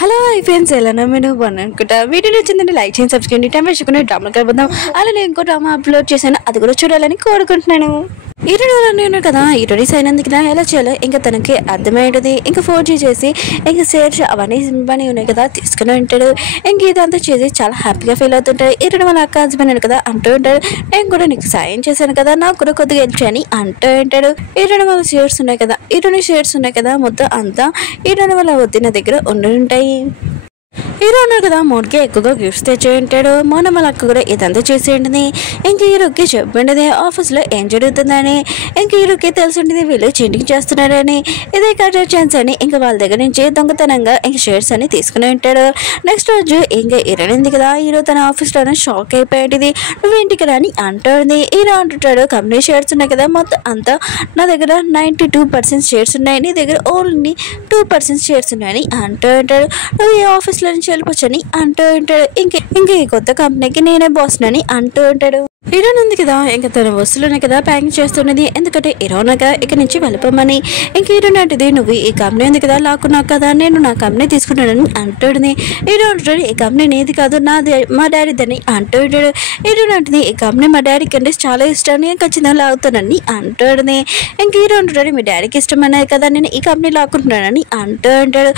Hello friends, ఎలా మీరు బాగున్నానుకుంటా. Video నచ్చిందంటే లైక్ చేయండి, సబ్స్క్రైబ్ చేయండి. టైం వేసుకుని డ్రామా కలుపుదాం. అలానే ఇంకో డ్రామా అప్లోడ్ చేశాను, అది కూడా చూడాలని కోరుకుంటున్నాను. హీరోడు ఉన్నారు కదా, హీరోడి సైన్ అందుకు ఎలా చేయాలో ఇంకా తనకి అర్థమయ్యేది. ఇంకా 4G చేసి ఇంకా షేర్స్ అవన్నీ పని ఉన్నాయి కదా తీసుకుని ఉంటాడు. ఇంక ఇదంతా చేసి చాలా హ్యాపీగా ఫీల్ అవుతుంటాడు. హీరోడు వాళ్ళ అక్క హస్బెండ్ కదా అంటూ ఉంటాడు, నేను కూడా నీకు సాయం చేశాను కదా, నాకు కూడా కొద్దిగా హెల్ప్ చేయని అంటూ ఉంటాడు. హీరోడు వాళ్ళ షేర్స్ ఉన్నాయి కదా, హీరోని షేర్స్ ఉన్నాయి కదా, మొత్తం అంతా హీరోని వాళ్ళ వదిన దగ్గర ఉండి ఉంటాయి. హీరో ఉన్నారు కదా, మోన్కి ఎక్కువగా గిఫ్ట్స్ తెచ్చి ఉంటాడు. మోన వాళ్ళ అక్క కూడా ఇదంతా చేసి ఉంటుంది. ఇంక హీరోకి చెప్పండి ఆఫీస్లో ఏం జరుగుతుందని. ఇంక హీరోకి తెలిసి ఉంటుంది వీళ్ళు చీటింగ్ చేస్తున్నారని. ఇదే కరెక్ట్ ఛాన్స్ అని ఇంకా వాళ్ళ దగ్గర నుంచి దొంగతనంగా ఇంక షేర్స్ అని తీసుకుని ఉంటాడు. నెక్స్ట్ రోజు ఇంకా హీరోనింది కదా, హీరో తన ఆఫీస్లోనే షాక్ అయిపోయేది. నువ్వు ఇంటికి రాని అంటుంది. హీరో అంటుంటాడు, కంపెనీ షేర్స్ ఉన్నాయి కదా మొత్తం అంతా నా దగ్గర 92% షేర్స్ ఉన్నాయి, నీ దగ్గర ఓన్లీ 2% షేర్స్ ఉన్నాయని అంటూ ఉంటాడు. నువ్వు ఈ ఆఫీస్లో నుంచి వెళ్ళిపోవచ్చని అంటూ ఉంటాడు. ఇంక ఈ కొత్త కంపెనీకి నేనే బాస్ అని అంటూ ఉంటాడు. హీరోన్ ఉంది కదా, ఇంకా తన వస్తువులనే కదా ప్యాకింగ్ చేస్తున్నది. ఎందుకంటే హీరోనగా ఇక్కడ నుంచి వెళ్ళిపోమని. ఇంక హీరోన్ అంటది, నువ్వు ఈ కంపెనీ ఉంది కదా లాక్కున్నావు కదా, నేను నా కంపెనీ తీసుకుంటానని అంటాడుని. హీరో అంటాడు, ఈ కంపెనీ నేది కాదు నాది, మా డాడీదని అంటూ ఉంటాడు. హీరోన్ అంటుంది, ఈ కంపెనీ మా డాడీకి అంటే చాలా ఇష్టం, నేను ఖచ్చితంగా లాగుతానని అంటాడుని. ఇంక హీరో అంటాడు, మీ డాడీకి ఇష్టం అనేది కదా నేను ఈ కంపెనీ లాక్కుంటున్నానని అంటూ ఉంటాడు.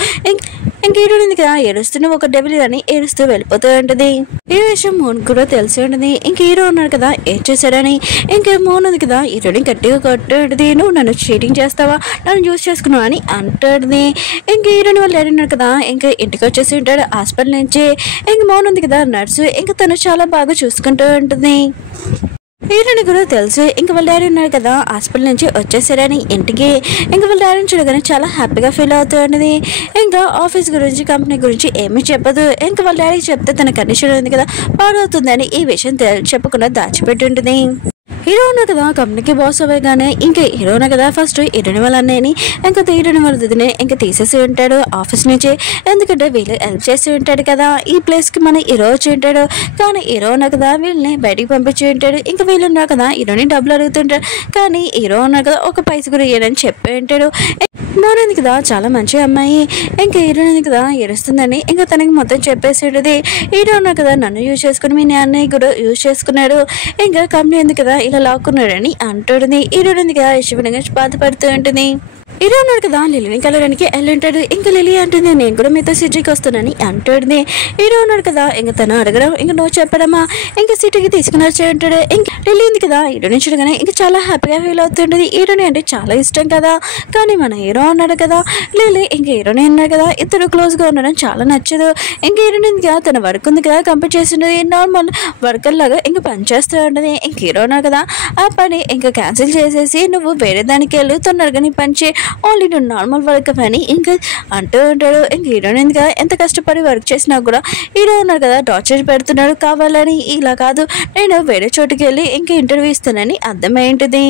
ఇంక హీరోన్ ఉంది కదా, ఏడుస్తూనే ఒక డెబిల్ అని ఏడుస్తూ వెళ్ళిపోతూ ఉంటుంది. ఈ విషయం మోన్ కూడా తెలిసి ఉంటుంది. ఇంక హీరో ఉన్నాడు కదా ఏం చేశాడని. ఇంకా మోన్ ఉంది కదా, హీరోని గట్టిగా కొట్టాడుది, నువ్వు నన్ను చీటింగ్ చేస్తావా, నన్ను యూజ్ చేసుకున్నావు అని అంటాడుది. ఇంక హీరోని వాళ్ళు ఏడున్నారు కదా, ఇంకా ఇంటికి వచ్చేసి ఉంటాడు హాస్పిటల్ నుంచి. ఇంక మోన్ ఉంది కదా నర్సు, ఇంకా తను చాలా బాగా చూసుకుంటూ ఉంటుంది. హీరోని కూడా తెలుసు. ఇంకా వాళ్ళ డాడీ ఉన్నారు కదా హాస్పిటల్ నుంచి వచ్చేసారని ఇంటికి. ఇంకా వాళ్ళ డాడీని చూడగానే చాలా హ్యాపీగా ఫీల్ అవుతుంది. ఇంకా ఆఫీస్ గురించి కంపెనీ గురించి ఏమీ చెప్పదు. ఇంకా వాళ్ళ డాడీకి చెప్తే తన కండిషన్ ఉంది కదా పాడవుతుందని ఈ విషయం చెప్పకుండా దాచిపెట్టి ఉంటుంది. హీరో ఉన్నా కదా కంపెనీకి బాస్ అవ్వగానే ఇంకా హీరో ఉన్నా కదా ఫస్ట్ హీరోని వాళ్ళ అన్నయ్యని ఇంకా హీరోని వాళ్ళ దిదిని ఇంకా తీసేసి ఉంటాడు ఆఫీస్ నుంచి. ఎందుకంటే వీళ్ళు హెల్ప్ చేసి ఉంటాడు కదా, ఈ ప్లేస్కి మన హీరో వచ్చి ఉంటాడు. కానీ హీరో ఉన్నా కదా వీళ్ళని బయటికి పంపించి ఉంటాడు. ఇంకా వీళ్ళు ఉన్నారు కదా హీరోని డబ్బులు అడుగుతుంటాడు. కానీ హీరో ఉన్నారు కదా ఒక పైస కూడా ఇయ్యడని చెప్పి ఉంటాడు. మోనుంది కదా చాలా మంచి అమ్మాయి. ఇంకా హీరోని కదా ఏడుస్తుందని ఇంకా తనకి మొత్తం చెప్పేసి ఉంటుంది. హీరో ఉన్నారు కదా నన్ను యూజ్ చేసుకుని మీ అన్నయ్య కూడా యూజ్ చేసుకున్నాడు, ఇంకా కంపెనీ ఉంది కదా ఇలా లాక్కున్నాడని అంటుంది. హీరోని కదా యశ్వంగా బాధపడుతూ ఉంటుంది. హీరో ఉన్నాడు కదా లిలీని కలవడానికి వెళ్ళుంటాడు. ఇంకా లిలీ అంటుంది, నేను కూడా మీతో సిటీకి వస్తానని అంటుంది. హీరో ఉన్నాడు కదా ఇంకా తను అడగడం ఇంకా నువ్వు చెప్పడమా ఇంకా సిటీకి తీసుకుని వచ్చి ఉంటాడు. ఇంకా లిలీ ఉంది కదా హీరోని చూడగానే ఇంకా చాలా హ్యాపీగా ఫీల్ అవుతుంటుంది. హీరోని అంటే చాలా ఇష్టం కదా, కానీ మన హీరో ఉన్నాడు కదా లిలీ ఇంకా హీరోని ఉన్నాడు కదా ఇద్దరు క్లోజ్గా ఉండడం చాలా నచ్చదు. ఇంకా హీరోని ఉంది కదా తన వర్క్ ఉంది కదా కంప్లీట్ చేస్తుండదు, నార్మల్ వర్కర్ లాగా ఇంకా పని చేస్తూ ఉంటుంది. ఇంక హీరో ఉన్నాడు కదా ఆ పని ఇంకా క్యాన్సిల్ చేసేసి నువ్వు వేరే దానికి వెళ్ళు, తొందరగా నీ పని చేయి, ఓన్లీ నువ్వు నార్మల్ వర్క్ అని ఇంకా అంటూ ఉంటాడు. ఇంక హీరోని కదా ఎంత కష్టపడి వర్క్ చేసినా కూడా హీరో ఉన్నారు కదా టార్చర్ పెడుతున్నాడు కావాలని. ఇలా కాదు, నేను వేరే చోటుకి వెళ్ళి ఇంకా ఇంటర్వ్యూ ఇస్తానని అర్థమైంటుంది.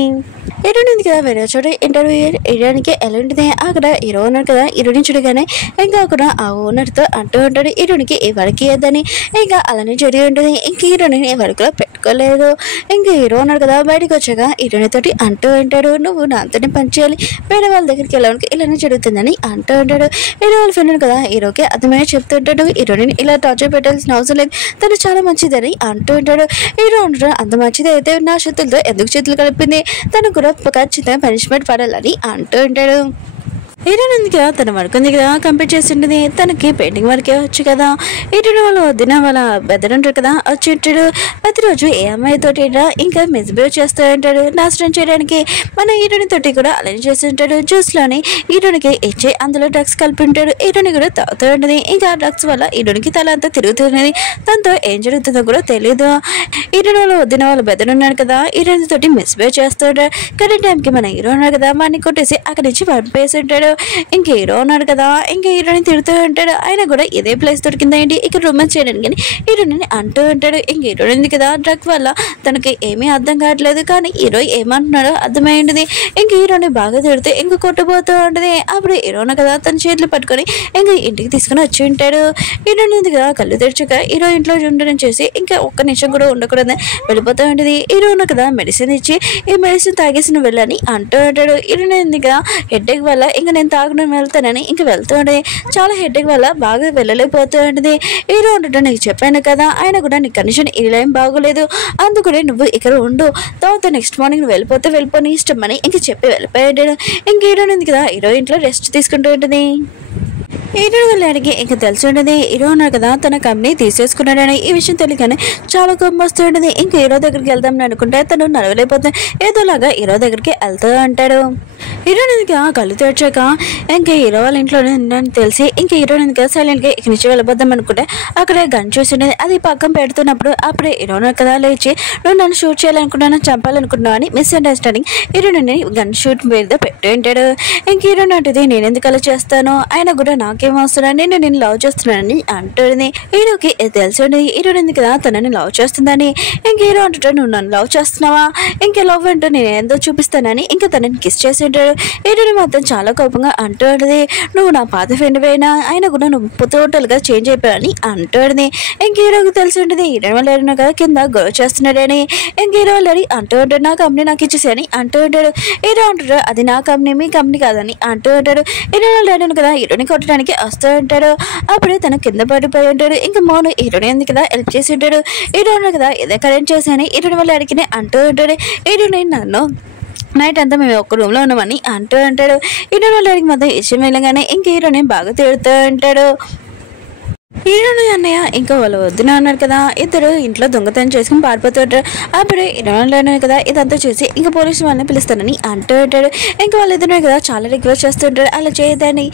హీరోని కదా వేరే చోట ఇంటర్వ్యూ వేయడానికి వెళ్ళుంటుంది. అక్కడ హీరో ఉన్నారు కదా హీరోని చూడగానే ఇంకా అక్కడ ఆ ఓనర్తో అంటూ ఉంటాడు, హీరోనికి ఏ వర్క్ ఇవ్వద్దని. ఇంకా అలానే జరిగి ఉంటుంది. ఇంక హీరోని ఏ వర్క్లో పెట్టుకోలేదు. ఇంకా హీరో ఉన్నారు కదా బయటకు వచ్చాక హీరోని తోటి అంటూ ఉంటాడు, నువ్వు నాతోనే పని చేయాలి, వేరే వాళ్ళ దగ్గరికి వెళ్ళడానికి ఇలానే జరుగుతుందని అంటూ ఉంటాడు. హీరో వాళ్ళ ఫ్రెండ్ కదా హీరోకి అర్థమయ్యే చెప్తూ ఉంటాడు, హీరోని ఇలా టార్చర్ పెట్టాల్సిన అవసరం లేదు, తను చాలా మంచిదని అంటూ ఉంటాడు. హీరో ఉంటాడు, అంత మంచిది అయితే నా చేతులతో ఎందుకు చేతులు కలిపింది, తను కూడా ఖచ్చితంగా పనిష్మెంట్ పడాలని అంటూ ఉంటాడు. హీరోయిన్ ఉంది కదా తన వర్క్ ఉంది కదా కంప్లీట్ చేసింటుంది. తనకి పెయింటింగ్ వర్కే వచ్చు కదా. హీరోయిన్ వాళ్ళ వదిన వాళ్ళ బెదర్ ఉంటాడు కదా వచ్చి ఉంటాడు. ప్రతిరోజు ఏ అమ్మాయితోటి ఇంకా మిస్బిహేవ్ చేస్తూ ఉంటాడు నాశనం చేయడానికి. మన హీరోయిన్ తోటి కూడా అలానే చేసి ఉంటాడు. జ్యూస్లోని హీరోయిన్కి ఇచ్చి అందులో డ్రగ్స్ కలిపి ఉంటాడు. హీరోయిన్ కూడా తాగుతూ ఉంటుంది. ఇంకా ఆ డ్రగ్స్ వల్ల హీరోయిన్కి తల అంతా తిరుగుతున్నది. దాంతో ఏం జరుగుతుందో కూడా తెలియదు. హీరోయిన్ వాళ్ళ వదిన వాళ్ళ బెదర్ ఉన్నాడు కదా హీరోయిన్ తోటి మిస్బిహేవ్ చేస్తూ ఉంటాడు. కరెంట్ టైంకి మన హీరో ఉన్నాడు కదా వాడిని కొట్టేసి అక్కడి నుంచి పంపేసి ఉంటాడు. ఇంక హీరో ఉన్నాడు కదా ఇంకా హీరోని తిడుతూ ఉంటాడు. ఆయన కూడా ఇదే ప్లేస్ దొరికిందా ఏంటి ఇక్కడ రొమాన్స్ చేయడానికి అని హీరోని అంటూ ఉంటాడు. ఇంక హీరోయిన్ కదా డ్రగ్ వల్ల తనకి ఏమీ అర్థం కావట్లేదు, కానీ హీరో ఏమంటున్నాడో అర్థమైంది. ఇంక హీరోని బాగా తిడితే ఇంక కొట్టబోతూ ఉంటుంది. అప్పుడు హీరోను కదా తన చేతులు పట్టుకొని ఇంక ఇంటికి తీసుకుని వచ్చి ఉంటాడు. హీరోయిన్ కదా కళ్ళు తెరిచాక హీరో ఇంట్లో ఉండడం చేసి ఇంకా ఒక్క నిమిషం కూడా ఉండకూడదని వెళ్ళిపోతూ ఉంటుంది. హీరోను కదా మెడిసిన్ ఇచ్చి ఈ మెడిసిన్ తాగేసి నువ్వు వెళ్ళని అంటూ ఉంటాడు. హీరోయిన్ కదా హెడ్ఏక్ వల్ల ఇంకా నేను తాగడం వెళ్తానని ఇంక వెళ్తూ ఉంటుంది. చాలా హెడ్ఏక్ వల్ల బాగా వెళ్ళలేకపోతూ ఉంటుంది. హీరో ఉండటం నీకు చెప్పాను కదా, ఆయన కూడా నీ కండిషన్ ఇలా ఏం బాగోలేదు, అందుకనే నువ్వు ఇక్కడ ఉండు, తర్వాత నెక్స్ట్ మార్నింగ్ నువ్వు వెళ్ళిపోతే నీ ఇష్టం అని ఇంక చెప్పి వెళ్ళిపోయాడు. ఇంక హీరో ఉంది కదా, హీరో ఇంట్లో రెస్ట్ తీసుకుంటూ ఉంటుంది. హీరో వాళ్ళ అడిగి ఇంకా తెలిసి ఉంటుంది హీరో ఉన్నారు కదా తన కంపెనీ తీసేసుకున్నాడని. ఈ విషయం తెలియగానే చాలా కోపం వస్తూ ఉంటుంది. ఇంక హీరో దగ్గరికి వెళ్దామని అనుకుంటే తను నడవలేకపోతే ఏదోలాగా హీరో దగ్గరికి వెళ్తూ అంటాడు. హీరోయిన్గా కళ్ళు తెచ్చాక ఇంకా హీరో వాళ్ళ ఇంట్లోనే ఉందని తెలిసి ఇంకా హీరోయిన్గా సైలెంట్గా ఇక్కడి నుంచి వెళ్ళిపోద్దాం అనుకుంటే అక్కడే గన్ చూసిండేది. అది పక్కన పెడుతున్నప్పుడు అప్పుడే హీరోయిన్ కదా లేచి నువ్వు నన్ను షూట్ చేయాలనుకున్నాను, చంపాలనుకున్నావు అని మిస్అండర్స్టాండింగ్ హీరోయిన్ని గన్ షూట్ మీద పెట్టి ఉంటాడు. ఇంక హీరోయిన్ అంటుంది నేను ఎందుకు అలా చేస్తాను, ఆయన కూడా నాకేం అవసరం, నేను లవ్ చేస్తున్నానని అంటుంది. హీరోకి తెలిసి హీరోయిన్ కదా తనని లవ్ చేస్తుందని. ఇంక హీరో అంటుంటే నువ్వు నన్ను లవ్ చేస్తున్నావా, ఇంకా లవ్ అంటే నేను ఏందో చూపిస్తానని ఇంకా తనని కిస్ చేసి ఉంటాడు. హీరోని మాత్రం చాలా కోపంగా అంటూ ఉంటుంది నువ్వు నా పాత ఫ్రెండ్ అయినా ఆయన కూడా నువ్వు టోటల్గా చేంజ్ అయిపోయావని అంటుంది. ఇంక హీరోకి తెలిసి ఉంటుంది హీరోయిన్ వాళ్ళు అడిగినా కదా కింద గొడవ చేస్తున్నాడని. ఇంక హీరో వాళ్ళు అడిగి అంటూ ఉంటాడు నా కంపెనీ నాకు ఇచ్చేసాని అంటూ ఉంటాడు. హీరో అంటాడు అది నా కంపెనీ మీ కంపెనీ కాదని అంటూ ఉంటాడు. హీరోయిన్ వాళ్ళు అడిగిన కదా హీరోని కొట్టడానికి వస్తూ ఉంటాడు. అప్పుడే తను కింద పడిపోయి ఉంటాడు. ఇంకా మౌను హీరోని ఉంది కదా హెల్ప్ చేసి ఉంటాడు. హీరో కదా ఏదో కరెంట్ చేశాని హీరోని వాళ్ళు అడిగిన అంటూ ఉంటాడు. హీరోని నన్ను నైట్ అంతా మేము ఒక రూమ్లో ఉన్నామని అంటూ ఉంటాడు. హీరోని వాళ్ళు అడిగి మొత్తం విషయం వెళ్ళగానే ఇంక హీరోని బాగా తిడుతూ ఉంటాడు. హీరోని అన్నయ్య ఇంకా వాళ్ళు వద్దున అన్నారు కదా, ఇద్దరు ఇంట్లో దొంగతనం చేసుకుని పారిపోతుంటారు. అప్పుడు హీరోయిన్లు కదా ఇదంతా చూసి ఇంకా పోలీసు వాళ్ళని పిలుస్తానని అంటూ ఉంటాడు. ఇంకా వాళ్ళిద్దరు కదా చాలా రిక్వెస్ట్ చేస్తుంటారు అలా చేయదని.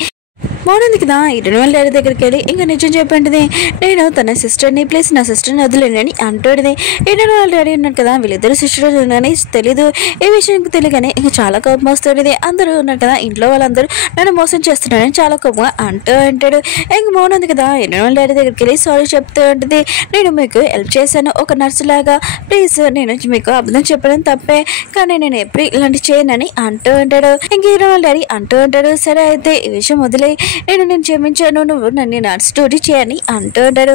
మౌనంది కదా హీరోయిన్ వాళ్ళ డాడీ దగ్గరికి వెళ్ళి ఇంకా నిజం చెప్పండి నేను తన సిస్టర్ని ప్లీజ్ నా సిస్టర్ని వదిలేనని అంటుంది. హీరోయిన్ వాళ్ళ డాడీ ఉన్నారు కదా వీళ్ళిద్దరు సిస్టర్ అని తెలీదు. ఈ విషయం తెలియగానే ఇంకా చాలా కోపం వస్తుంది. అందరూ ఉన్నారు కదా ఇంట్లో వాళ్ళందరూ నన్ను మోసం చేస్తున్నారని చాలా కోపంగా అంటూ ఉంటాడు. ఇంక మౌనంది కదా హీరోయిన్ వాళ్ళ డాడీ దగ్గరికి వెళ్ళి సారీ చెప్తూ ఉంటుంది నేను మీకు హెల్ప్ చేశాను ఒక నర్సు లాగా, ప్లీజ్ నేను మీకు అబద్ధం చెప్పడం తప్పే, కానీ నేను ఎప్పుడు ఇలాంటి చేయనని అంటూ ఉంటాడు. ఇంక హీరోయిన్ వాళ్ళ డాడీ అంటూ ఉంటాడు సరే అయితే ఈ విషయం వదిలే, నేను క్షమించాను, నువ్వు నన్ను నా స్టోరీ చేయని అంటూ ఉంటాడు.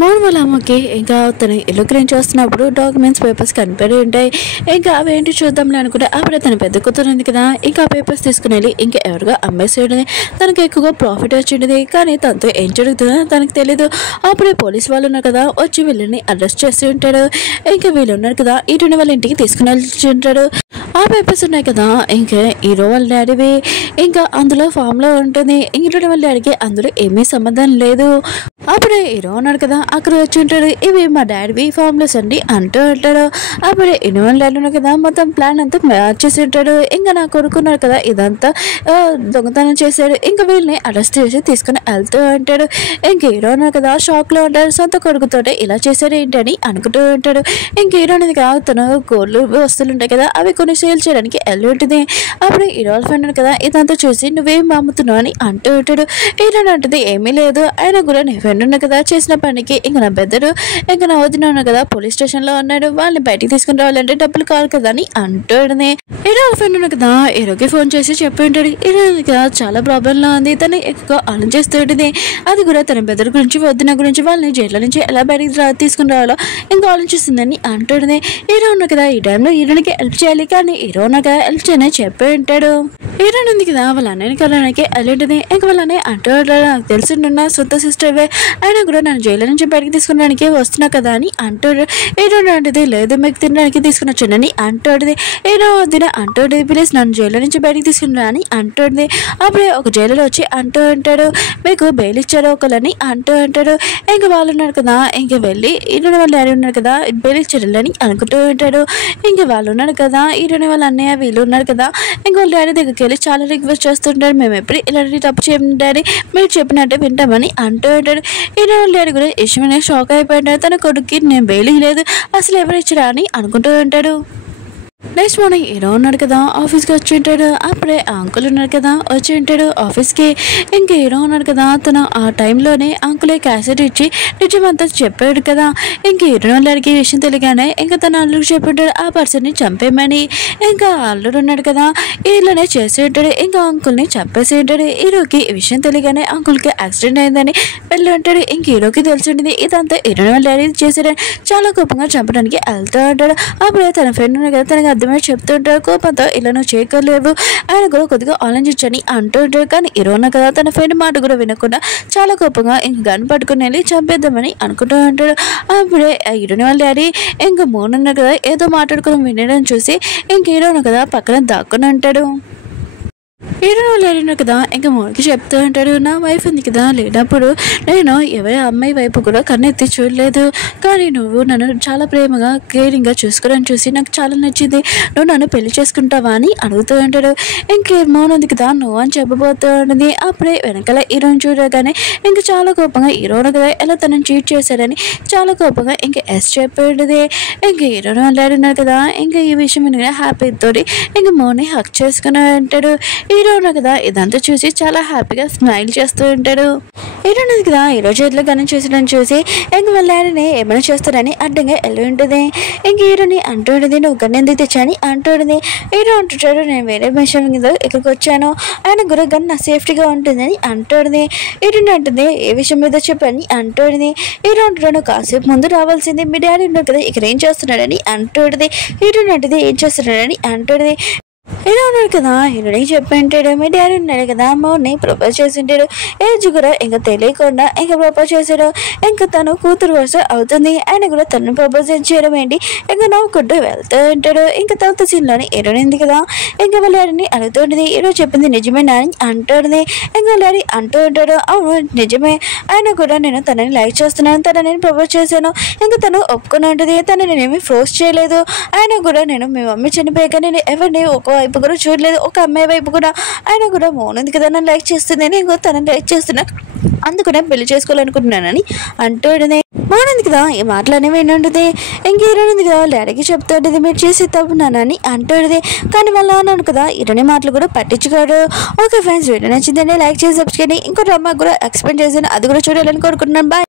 మౌన్ వాళ్ళ అమ్మకి ఇంకా తను ఇల్లు క్లీన్ చేస్తున్నప్పుడు డాక్యుమెంట్స్ పేపర్స్ కనిపడి ఉంటాయి. ఇంకా అవేంటి చూద్దాంలే అనుకుంటే అప్పుడే తన పెద్ద కూతురు ఉంది కదా ఇంకా ఆ పేపర్స్ తీసుకుని వెళ్ళి ఇంకా ఎవరుగా అమ్మేసి ఉంటుంది. తనకి ఎక్కువగా ప్రాఫిట్ వచ్చింది కానీ తనతో ఏం జరుగుతుందో తనకు తెలీదు. అప్పుడే పోలీసు వాళ్ళు ఉన్నారు కదా వచ్చి వీళ్ళని అరెస్ట్ చేసి ఉంటాడు. ఇంకా వీళ్ళు ఉన్నారు కదా ఇటు వాళ్ళ ఇంటికి తీసుకుని వెళ్ళి ఉంటాడు. ఆ పేపర్స్ ఉన్నాయి కదా ఇంకా హీరో వాళ్ళ డాడీవి, ఇంకా అందులో ఫామ్ లో ఉంటుంది. హీరో వాళ్ళ డాడీకి అందులో ఏమీ సంబంధం లేదు. అప్పుడే హీరో ఉన్నాడు కదా అక్కడ వచ్చి ఉంటాడు ఇవి మా డాడీ ఫార్మ్లెస్ అండి అంటూ ఉంటాడు. అప్పుడే హీరో వాళ్ళ డాడీ ఉన్నాడు కదా మొత్తం ప్లాన్ అంతా మార్చేసి ఉంటాడు. ఇంకా నా కొడుకున్నాడు కదా ఇదంతా దొంగతనం చేశాడు, ఇంకా వీళ్ళని అరెస్ట్ చేసి తీసుకుని వెళ్తూ ఉంటాడు. ఇంక హీరో ఉన్నాడు కదా షాక్ లో ఉంటాడు, సొంత కొడుకుతో ఇలా చేశాడు ఏంటి అని అనుకుంటూ ఉంటాడు. ఇంక హీరో అనేది కాదు తన గోల్డ్ వస్తువులు ఉంటాయి కదా అవి కొన్ని సేల్ చేయడానికి వెళ్ళి ఉంటుంది. అప్పుడు హీరో ఫ్రెండ్ కదా ఇదంతా చూసి నువ్వేం అమ్ముతున్నావు అని అంటూ ఉంటాడు. హీరో అంటుంది ఏమీ లేదు, ఆయన కూడా నీ ఫ్రెండ్ ఉన్నా కదా చేసిన పనికి ఇంకా నా బెదరు ఇంకా నా వదిన ఉన్నా కదా పోలీస్ స్టేషన్ లో ఉన్నాడు, వాళ్ళని బయటికి తీసుకుని రావాలంటే డబ్బులు కావాలి కదా అని అంటుంది. హీరో ఫ్రెండ్ ఉన్నా కదా హీరోకి ఫోన్ చేసి చెప్పి ఉంటాడు హీరో కదా చాలా ప్రాబ్లం లో ఉంది, తను ఎక్కువ ఆలోచిస్తూ ఉంటుంది. అది కూడా తన బెదర్ గురించి వదిన గురించి వాళ్ళని జైల్లో నుంచి ఎలా బయటికి తీసుకుని రావాలో ఇంకా ఆలోచిస్తుందని అంటుంది. హీరో ఉన్నా కదా ఈ టైంలో హీరోనికి హెల్ప్ చేయాలి కానీ హీరో ఉన్నాక హెల్ప్ చేయని చెప్పి ఉంటాడు. హీరో ఉంది కదా వాళ్ళ అన్నయ్యని కలవడానికి వెళ్ళింటుంది. ఇంకా వాళ్ళ అన్నయ్య అంటూ నాకు తెలిసి నా సొంత సిస్టర్వే అయినా కూడా నన్ను జైలు నుంచి బయటకి తీసుకురావడానికి వస్తున్నా కదా అని అంటాడు. హీరో అంటుంది లేదు మీకు తినడానికి తీసుకుని వచ్చానని అంటుంది. హీరో వద్దున అంటుంది ప్లీజ్ నన్ను జైలు నుంచి బయటకి తీసుకురా అని అంటుంది. అప్పుడే ఒక జైలులో వచ్చి అంటూ ఉంటాడు మీకు బెయిల్ ఇచ్చారు ఒకళ్ళని అంటూ ఉంటాడు. ఇంకా వాళ్ళు ఉన్నారు కదా ఇంకా వెళ్ళి హీరో వాళ్ళ డాడీ ఉన్నారు కదా బెయిల్ ఇచ్చారు అని అనుకుంటూ ఉంటాడు. ఇంకా వాళ్ళు ఉన్నారు కదా హీరోని వాళ్ళ అన్నయ్య వీళ్ళు ఉన్నారు కదా ఇంకా వాళ్ళ డాడీ దగ్గరికి వెళ్ళి చాలా రిక్వెస్ట్ చేస్తుంటారు మేము ఎప్పుడు ఇలాంటి తప్పు చేయండి డాడీ మీరు చెప్పినట్టే వింటామని అంటూ ఉంటాడు. హీరో వాళ్ళ డాడీ కూడా ఇష్టమైన షాక్ అయిపోయాడు, తన కొడుక్కి నేను బెయిల్ లేదు అసలు ఎవరు ఇచ్చిరా అని అనుకుంటూ ఉంటాడు. నెక్స్ట్ మార్నింగ్ హీరో ఉన్నాడు కదా ఆఫీస్కి వచ్చి ఉంటాడు. అప్పుడే అంకుల్ ఉన్నాడు కదా వచ్చి ఉంటాడు ఆఫీస్కి. ఇంకా హీరో ఉన్నాడు కదా తను ఆ టైంలోనే అంకులే క్యాసెట్ ఇచ్చి నిజమంతా చెప్పాడు కదా. ఇంక హీరో వాళ్ళకి ఈ విషయం తెలియగానే ఇంకా తన అల్లుడికి చెప్పి ఉంటాడు ఆ పర్సన్ని చంపేయమని. ఇంకా అల్లుడు ఉన్నాడు కదా ఇలానే చేసి ఉంటాడు, ఇంకా అంకుల్ని చంపేసి ఉంటాడు. హీరోకి ఈ విషయం తెలియగానే అంకుల్కి యాక్సిడెంట్ అయిందని వెళ్ళి ఉంటాడు. ఇంక హీరోకి తెలిసి ఉంటుంది ఇదంతా హీరో వాళ్ళ డాడీ చేసాడని చాలా కోపంగా చంపడానికి వెళ్తూ ఉంటాడు. అప్పుడే తన ఫ్రెండ్ ఉన్నాడు కదా తనకి అర్థమే చెప్తూ ఉంటారు. కోపంతో ఇలా నువ్వు చేయగలేవు, ఆయన కూడా కొద్దిగా ఆలోచించని అంటూ ఉంటారు. కానీ ఇరోనా కదా తన ఫ్రెండ్ మాట కూడా వినకుండా చాలా కోపంగా ఇంక గన్ పట్టుకుని వెళ్ళి చంపేద్దామని అనుకుంటూ ఉంటాడు. అప్పుడే హీరోని వాళ్ళ డాడీ ఇంకా మోనున్నారు కదా ఏదో మాట్లాడుకుని వినడం చూసి ఇంక హీరోను కదా పక్కన దాక్కుని ఉంటాడు. హీరోను లేడినా కదా ఇంకా మోనికి చెప్తూ ఉంటాడు, నా వైఫ్ ఉంది కదా లేనప్పుడు నేను ఎవరి అమ్మాయి వైపు కూడా కన్నెత్తి చూడలేదు, కానీ నువ్వు నన్ను చాలా ప్రేమగా కేరింగ్గా చూసుకోవడం చూసి నాకు చాలా నచ్చింది, నువ్వు నన్ను పెళ్లి చేసుకుంటావా అని అడుగుతూ ఉంటాడు. ఇంకే మోన్ ఉంది కదా నువ్వు అని చెప్పబోతూ ఉంటుంది. అప్పుడే వెనకాల హీరోని చూడగానే ఇంక చాలా కోపంగా హీరోను కదా ఎలా తనని చీట్ చేశాడని చాలా కోపంగా ఇంక ఎస్ చెప్పేది. ఇంక హీరోను వెళ్ళాడున్నారు కదా ఇంకా ఈ విషయం హ్యాపీతో ఇంక మోని హక్ చేసుకుని ఉంటాడు. హీరోను కదా ఇదంతా చూసి చాలా హ్యాపీగా స్మైల్ చేస్తూ ఉంటాడు. హీరోని కదా ఈరోజు చేతిలో గనం చేసడం చూసి ఇంక వాళ్ళ డాడీని ఏమైనా చేస్తారని అడ్డంగా వెళ్ళి ఉంటుంది. ఇంక హీరోని అంటూ ఉంటుంది, నువ్వు గన్ ఎందుకు తెచ్చాని అంటూ ఉంటుంది. హీరో అంటుంటాడు, నేను వేరే విషయం మీద ఇక్కడికి వచ్చాను, ఆయన కూడా గన్ నా సేఫ్టీగా ఉంటుందని అంటుంది. హీరోని అంటుంది, ఏ విషయం మీద చెప్పని అంటుంది. హీరో అంటున్నాడు, కాసేపు ముందు రావాల్సింది, మీ డాడీ ఉన్నారు కదా ఇక్కడ ఏం చేస్తున్నాడని అంటుంది. హీరోని అంటుంది, ఏం చేస్తున్నాడని అంటుంది. హీరో ఉన్నాడు కదా హీరోని చెప్పంటాడు, మీ డాడీ ఉన్నాడు కదా మౌని ప్రపోజ్ చేసింటాడు, ఏజ్ కూడా ఇంకా తెలియకుండా ఇంకా ప్రపోజ్ చేశాడు, ఇంకా తను కూతురు వరుస అవుతుంది, ఆయన కూడా తను ప్రపోజ్ చేయడం ఏంటి ఇంకా నవ్వుకుంటూ వెళ్తూ ఉంటాడు. ఇంకా తర్వాత సీన్లోని హీరోని ఉంది కదా ఇంకా వాళ్ళ డాడీని అడుగుతూ ఉంటుంది, హీరో చెప్పింది నిజమేనా అని అంటుంది. ఇంకా వాళ్ళ డాడీ అంటూ ఉంటాడు, అవును నిజమే, ఆయన కూడా నేను తనని లైక్ చేస్తున్నాను, తనని నేను ప్రపోజ్ చేశాను, ఇంకా తను ఒప్పుకుని ఉంటుంది, తను నేనేమి ఫోర్స్ చేయలేదు, ఆయన కూడా నేను మీ మమ్మీ చనిపోయాక నేను ఎవరిని ఒక వైపు కూడా చూడలేదు, ఒక అమ్మాయి వైపు కూడా, ఆయన కూడా మౌనంది కదా నన్ను లైక్ చేస్తుంది, నేను తనని లైక్ చేస్తున్నా, అందుకు నేను పెళ్లి చేసుకోవాలనుకుంటున్నానని అంటుంది. మౌనంది కదా ఈ మాటలు అనేవి ఏంటంటుంది. ఇంక హీరోని కదా డాడీకి చెప్తుంటుంది, మీరు చేసి తప్పున్నానని అంటుంది. కానీ వాళ్ళ అన్నాను కదా హీరోని మాటలు కూడా పట్టించుకోడు. ఓకే ఫ్రెండ్స్, వీడియో నచ్చిందండి లైక్ చేసి సబ్స్క్రైబ్, ఇంకో డ్రామా కూడా ఎక్స్ప్లెయిన్ చేశాను, అది కూడా చూడాలని కోరుకుంటున్నాను. బాయ్.